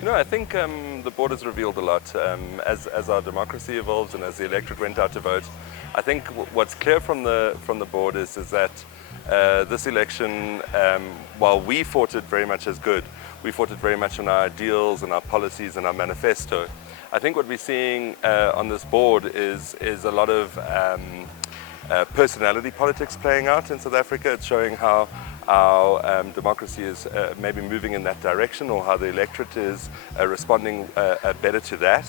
I think the board has revealed a lot. As our democracy evolves and as the electorate went out to vote, I think what's clear from the board is that this election, while we fought it very much as good, we fought it very much on our ideals and our policies and our manifesto. I think what we're seeing on this board is a lot of personality politics playing out in South Africa. It's showing how our democracy is maybe moving in that direction, or how the electorate is responding better to that.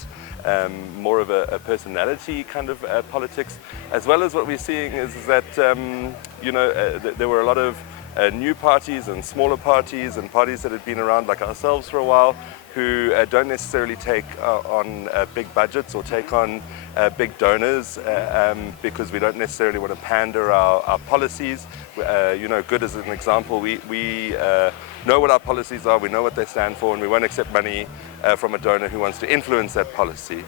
More of a personality kind of politics, as well as what we're seeing is that there were a lot of new parties and smaller parties and parties that had been around like ourselves for a while, who don't necessarily take on big budgets or take on big donors because we don't necessarily want to pander our policies. Good as an example, we know what our policies are, we know what they stand for, and we won't accept money from a donor who wants to influence that policy.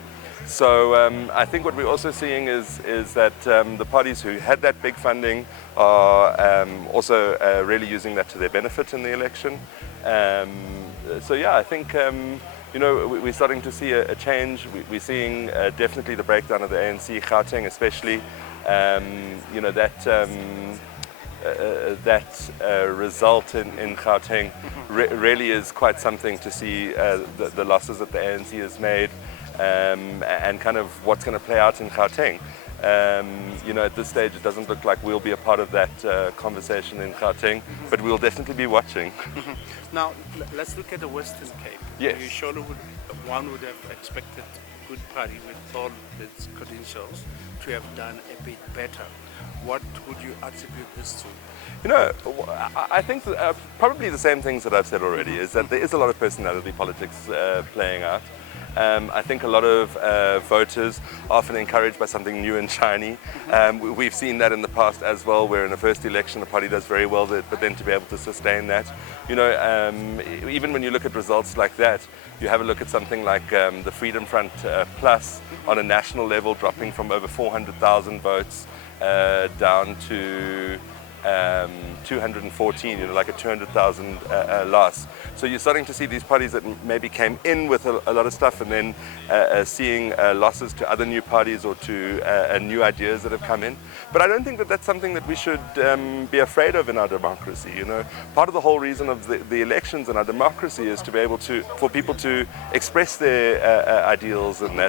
So I think what we're also seeing is that the parties who had that big funding are also really using that to their benefit in the election. So yeah, I think we're starting to see a change. We're seeing definitely the breakdown of the ANC, Gauteng especially. That result in Gauteng really is quite something to see, the losses that the ANC has made, and kind of what's going to play out in Gauteng. At this stage it doesn't look like we'll be a part of that conversation in Gauteng, but we'll definitely be watching. Now let's look at the Western Cape. Yes. You surely one would have expected a good party with all its credentials to have done a bit better. What would you attribute this to? I think probably the same things that I've said already, is that there is a lot of personality politics playing out. I think a lot of voters are often encouraged by something new and shiny. We've seen that in the past as well, where in the first election the party does very well, but then to be able to sustain that. Even when you look at results like that, you have a look at something like the Freedom Front Plus on a national level, dropping from over 400,000 votes down to 214, like a 200,000 loss. So you're starting to see these parties that maybe came in with a lot of stuff, and then seeing losses to other new parties or to new ideas that have come in. But I don't think that that's something that we should be afraid of in our democracy. Part of the whole reason of the elections in our democracy is to be able for people to express their ideals and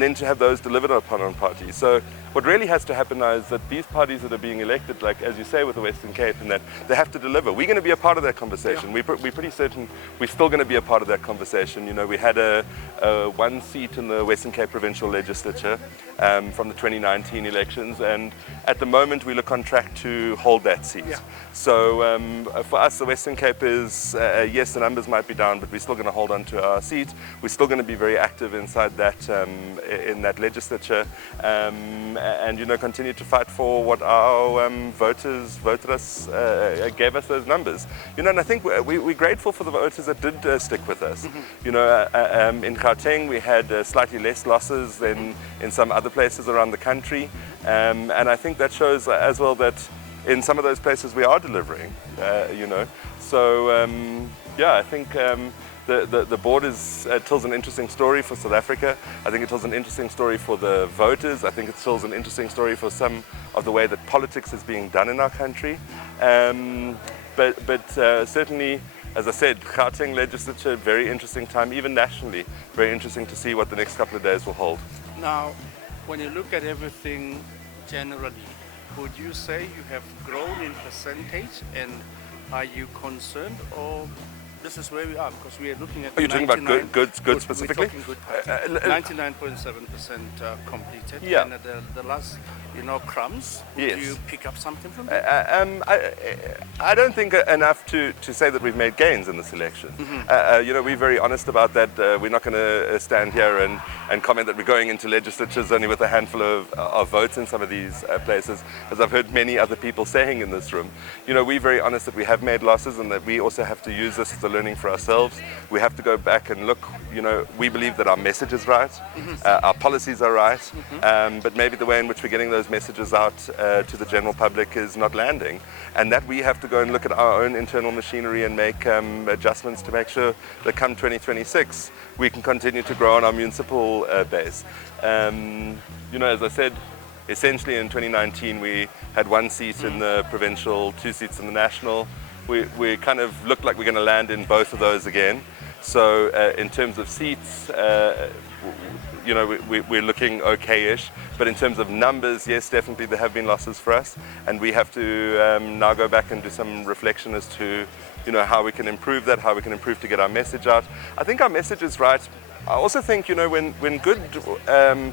then to have those delivered upon on parties. So what really has to happen now is that these parties that are being elected, like as you say with the Western Cape, and that they have to deliver. We're going to be a part of that conversation. Yeah. We're pretty certain we're still going to be a part of that conversation. We had a one seat in the Western Cape provincial legislature from the 2019 elections, and at the moment we look on track to hold that seat. Yeah. So for us, the Western Cape is, yes, the numbers might be down, but we're still going to hold on to our seat. We're still going to be very active inside that in that legislature, and continue to fight for what our voters voted us, gave us those numbers. And I think we're grateful for the voters that did stick with us. In Gauteng we had slightly less losses than in some other places around the country, and I think that shows as well that in some of those places we are delivering. So yeah, I think the board tells an interesting story for South Africa. I think it tells an interesting story for the voters. I think it tells an interesting story for some of the way that politics is being done in our country. But certainly, as I said, Gauteng legislature, very interesting time, even nationally, very interesting to see what the next couple of days will hold. Now, when you look at everything generally, would you say you have grown in percentage, and are you concerned, or this is where we are? Because we are looking at. Are you talking about goods specifically? We're talking good. 99.7% completed. Yeah. And the last, crumbs. Yes. Do you pick up something from that? I don't think enough to say that we've made gains in this election. We're very honest about that. We're not going to stand here and comment that we're going into legislatures only with a handful of votes in some of these places, as I've heard many other people saying in this room. We're very honest that we have made losses, and that we also have to use this as a learning for ourselves. We have to go back and look, we believe that our message is right, our policies are right, but maybe the way in which we're getting those messages out to the general public is not landing, and that we have to go and look at our own internal machinery and make adjustments to make sure that come 2026 we can continue to grow on our municipal base. As I said, essentially in 2019 we had 1 seat in the provincial, 2 seats in the national. We kind of looked like we're going to land in both of those again. So in terms of seats, we're looking okay-ish, but in terms of numbers, yes, definitely there have been losses for us, and we have to now go back and do some reflection as to how we can improve that, how we can improve to get our message out. I think our message is right. I also think, when Good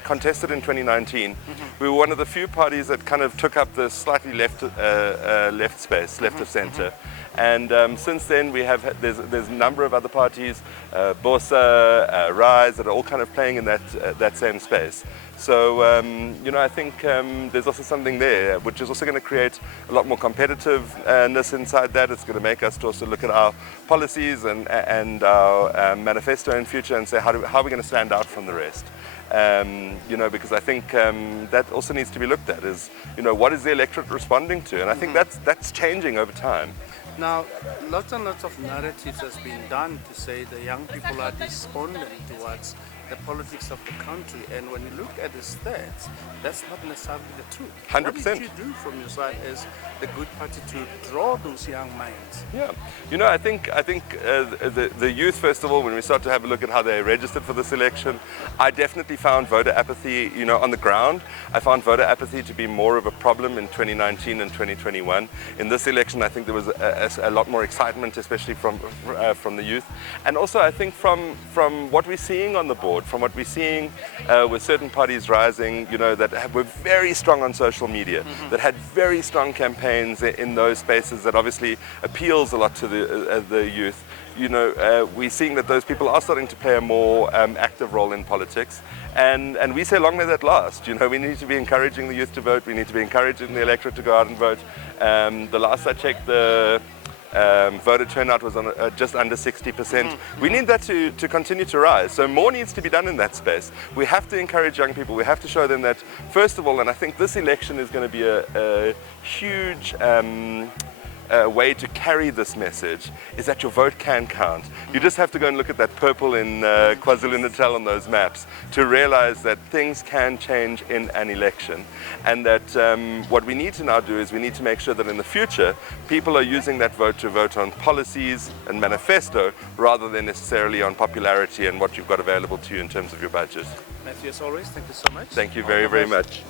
contested in 2019, we were one of the few parties that kind of took up the slightly left space, left of centre. And since then, there's a number of other parties, Bosa, Rise, that are all kind of playing in that same space. So, I think there's also something there, which is also going to create a lot more competitiveness inside that. It's going to make us to also look at our policies and our manifesto in future and say, how are we going to stand out from the rest? Because I think that also needs to be looked at is, what is the electorate responding to? And I think that's changing over time. Now, lots and lots of narratives has been done to say the young people are despondent towards the politics of the country, and when you look at the stats, that's not necessarily the truth. 100%. What did you do from your side as the Good Party to draw those young minds? Yeah, I think the youth, first of all, when we start to have a look at how they registered for this election, I definitely found voter apathy, on the ground. I found voter apathy to be more of a problem in 2019 and 2021. In this election, I think there was a lot more excitement, especially from the youth, and also I think from what we're seeing on the board, from what we're seeing with certain parties rising, that were very strong on social media, that had very strong campaigns in those spaces that obviously appeals a lot to the youth. We're seeing that those people are starting to play a more active role in politics, and we say long may that last. We need to be encouraging the youth to vote. We need to be encouraging the electorate to go out and vote. The last I checked, the voter turnout was on just under 60%. We need that to continue to rise. So more needs to be done in that space. We have to encourage young people. We have to show them that, first of all, and I think this election is going to be a huge way to carry this message, is that your vote can count. You just have to go and look at that purple in KwaZulu-Natal on those maps to realize that things can change in an election, and that what we need to now do is we need to make sure that in the future people are using that vote to vote on policies and manifesto rather than necessarily on popularity and what you've got available to you in terms of your budget. Matthew, as always, thank you so much. Thank you very, very much.